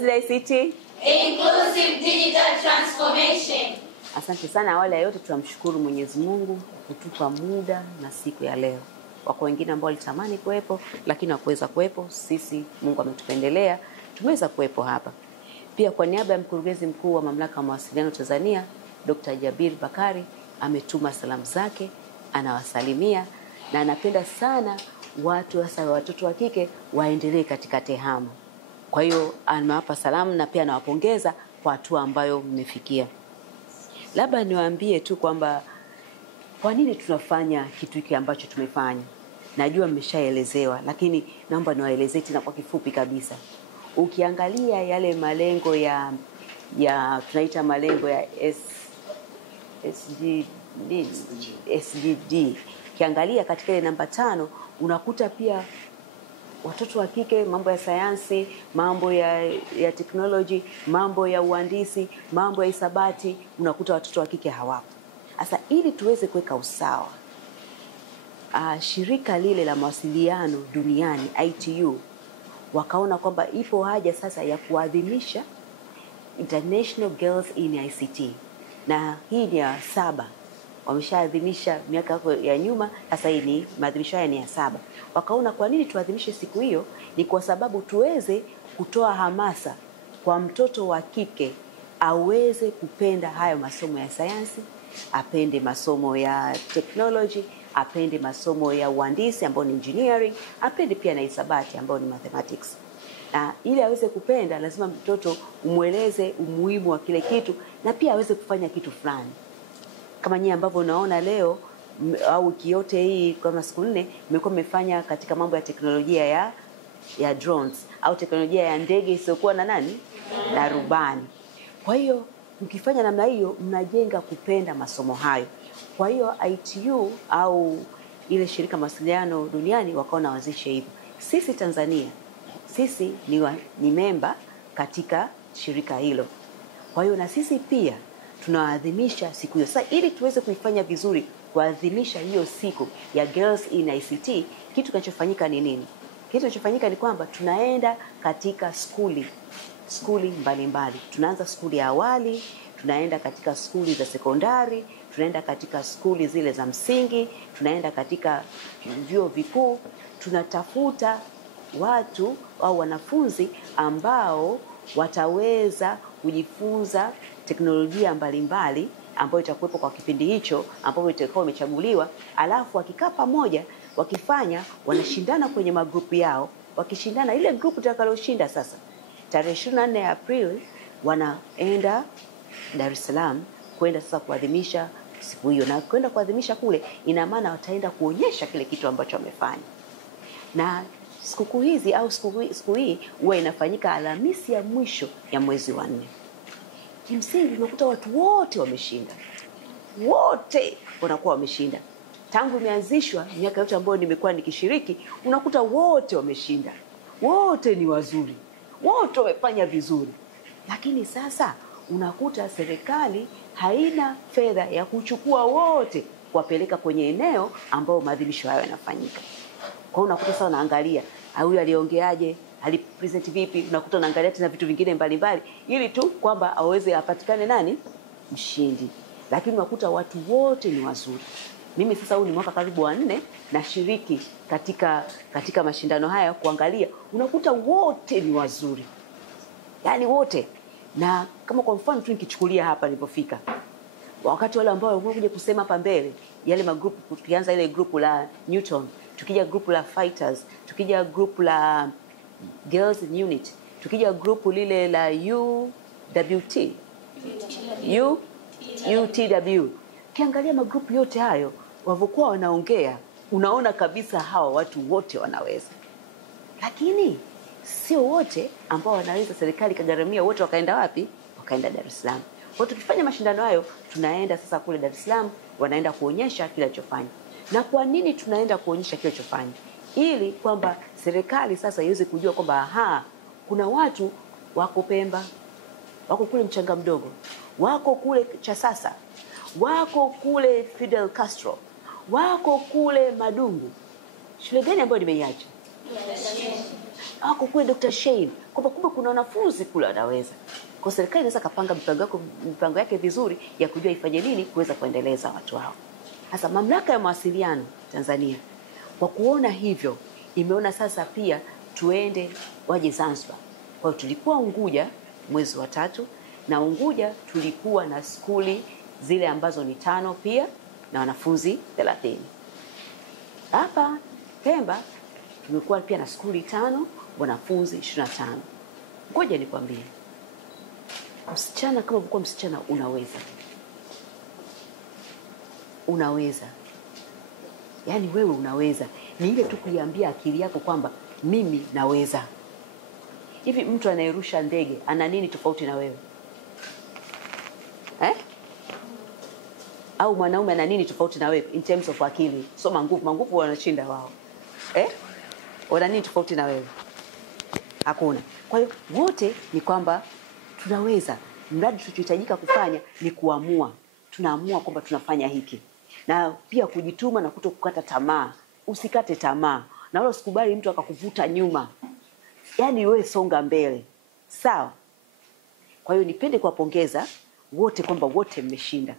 ICT Inclusive Digital Transformation. Asante sana. Awali ya yote tunamshukuru Mwenyezi Mungu kutupa muda na siku ya leo. Wako wengine ambao walitamani kuwepo lakini hawakuweza kuwepo. Sisi Mungu ametupendelea tumeweza kuwepo hapa. Pia kwa niaba ya mkurugenzi mkuu wa Mamlaka ya Mawasiliano Tanzania, Dr. Jabir Bakari ametuma salamu zake, anawasalimia na anapenda sana watu hasa watoto wa kike waendelee katika tehama. Kwa hiyo anawapa salamu na pia anawapongeza kwa hatua ambayo mmefikia. Labda niwaambie tu kwamba kwa nini tunafanya kitu hiki ambacho tumefanya. Najua mmeshaelezewa lakini naomba niwaelezee tena kwa kifupi kabisa. Ukiangalia yale malengo ya tunaita malengo ya SDG. Ukiangalia katika ile namba 5 unakuta pia watoto wa kike, mambo ya sayansi, mambo ya teknoloji, mambo ya uhandisi, mambo ya hisabati, unakuta watoto wa kike hawapo. Sasa ili tuweze kuweka usawa, shirika lile la mawasiliano duniani ITU wakaona kwamba ipo haja sasa ya kuadhimisha International Girls in ICT. Na hii ni ya 7. Wameshaadhimisha miaka ya nyuma, sasa hii ni maadhimisho haya ni ya 7. Wakaona kwa nini tuadhimishe siku hiyo? Ni kwa sababu tuweze kutoa hamasa kwa mtoto wa kike aweze kupenda hayo masomo ya sayansi, apende masomo ya technology, apende masomo ya uhandisi ambayo ni engineering, apende pia na hisabati ambayo ni mathematics. Na ili aweze kupenda lazima mtoto umueleze umuhimu wa kile kitu na pia aweze kufanya kitu fulani. Kama nyinyi ambavyo unaona leo au wiki yote hii kama siku 4 mmekuwa mmefanya katika mambo ya teknolojia ya drones au teknolojia ya ndege isiyokuwa na nani? Na rubani. Kwa hiyo mkifanya namna hiyo mnajenga kupenda masomo hayo. Kwa hiyo ITU au ile shirika mawasiliano duniani wakaona wazishe hivyo. Sisi Tanzania sisi ni memba katika shirika hilo. Kwa hiyo na sisi pia tunaadhimisha siku hiyo. Sasa ili tuweze kuifanya vizuri kuadhimisha hiyo siku ya Girls in ICT, kitu kinachofanyika ni nini? Kitu kinachofanyika ni kwamba tunaenda katika skuli mbalimbali. Tunaanza skuli ya awali, tunaenda katika skuli za sekondari, tunaenda katika skuli zile za msingi, tunaenda katika vyuo vikuu, tunatafuta watu au wanafunzi ambao wataweza kujifunza teknolojia mbalimbali ambayo itakuwepo kwa kipindi hicho ambapo itakuwa imechaguliwa, alafu wakikaa pamoja wakifanya wanashindana kwenye magrupu yao, wakishindana ile grupu itakaloshinda sasa tarehe 24 Aprili wanaenda Dar es Salaam kwenda sasa kuadhimisha siku hiyo. Na kwenda kuadhimisha kule ina maana wataenda kuonyesha kile kitu ambacho wamefanya. Na siku hizi au siku hii huwa inafanyika Alhamisi ya mwisho ya mwezi wa 4. Kimsingi unakuta watu wote wameshinda. Wote wanakuwa wameshinda. Tangu imeanzishwa miaka yote ambayo nimekuwa nikishiriki, unakuta wote wameshinda. Wote ni wazuri. Wote wamefanya vizuri. Lakini sasa unakuta serikali haina fedha ya kuchukua wote kuwapeleka kwenye eneo ambao maadhimisho hayo yanafanyika. Kwa hiyo unakuta sasa unaangalia huyu aliongeaje, alipresent vipi, unakuta unaangalia tena vitu vingine mbalimbali ili tu kwamba aweze apatikane nani? Mshindi. Lakini unakuta watu wote ni wazuri. Mimi sasa huu ni mwaka karibu wa 4 nashiriki katika mashindano haya kuangalia, unakuta wote ni wazuri. Yaani wote. Na kama kwa mfano tu nikichukulia hapa nilipofika, wakati wale ambao wanakuja kusema hapa mbele, yale magrupu, tukianza ile grupu la Newton, tukija grupu la Fighters, tukija grupu la Girls Unit, tukija grupu lile la UTW. Ukiangalia magrupu yote hayo wavokuwa wanaongea, unaona kabisa hawa watu wote wanaweza. Lakini sio wote ambao wanaweza serikali kagharamia wote wakaenda wapi? Wakaenda Dar es Salaam. Kwa tukifanya mashindano hayo tunaenda sasa kule Dar es Salaam, wanaenda kuonyesha kile alichofanya. Na kwa nini tunaenda kuonyesha kile alichofanya? Ili kwamba serikali sasa iweze kujua kwamba kuna watu wako Pemba, wako kule Mchanga Mdogo, wako kule Chasasa, wako kule Fidel Castro, wako kule Madungu. Shule gani ambayo nimeiacha? Wako kule Dr. Shein, kwamba kumbe kuna wanafunzi kule wanaweza. Kwa serikali inaweza kapanga mipango yake vizuri ya kujua ifanye nini kuweza kuendeleza watu hao. Sasa Mamlaka ya Mawasiliano Tanzania kwa kuona hivyo imeona sasa pia tuende waje Zanzibar. Kwa hiyo tulikuwa Unguja mwezi wa 3, na Unguja tulikuwa na skuli zile ambazo ni 5 pia na wanafunzi 30. Hapa Pemba tumekuwa pia na skuli 5, wanafunzi 25. Ngoja nikwambie, msichana kama ulikuwa msichana unaweza. Yaani wewe unaweza. Ni ile tu kuiambia akili yako kwamba mimi naweza. Hivi mtu anayerusha ndege ana nini tofauti na wewe? Au mwanaume ana nini tofauti na wewe in terms of akili? Soma nguvu wanashinda wao. Wana nini tofauti na wewe? Hakuna. Kwa hiyo wote ni kwamba tunaweza. Mradi tunachohitajika kufanya ni kuamua. Tunaamua kwamba tunafanya hiki. Na pia kujituma na kutokukata tamaa. Usikate tamaa. Na wala usikubali mtu akakuvuta nyuma. Yaani wewe songa mbele. Sawa? Kwa hiyo nipende kuwapongeza wote kwamba wote mmeshinda.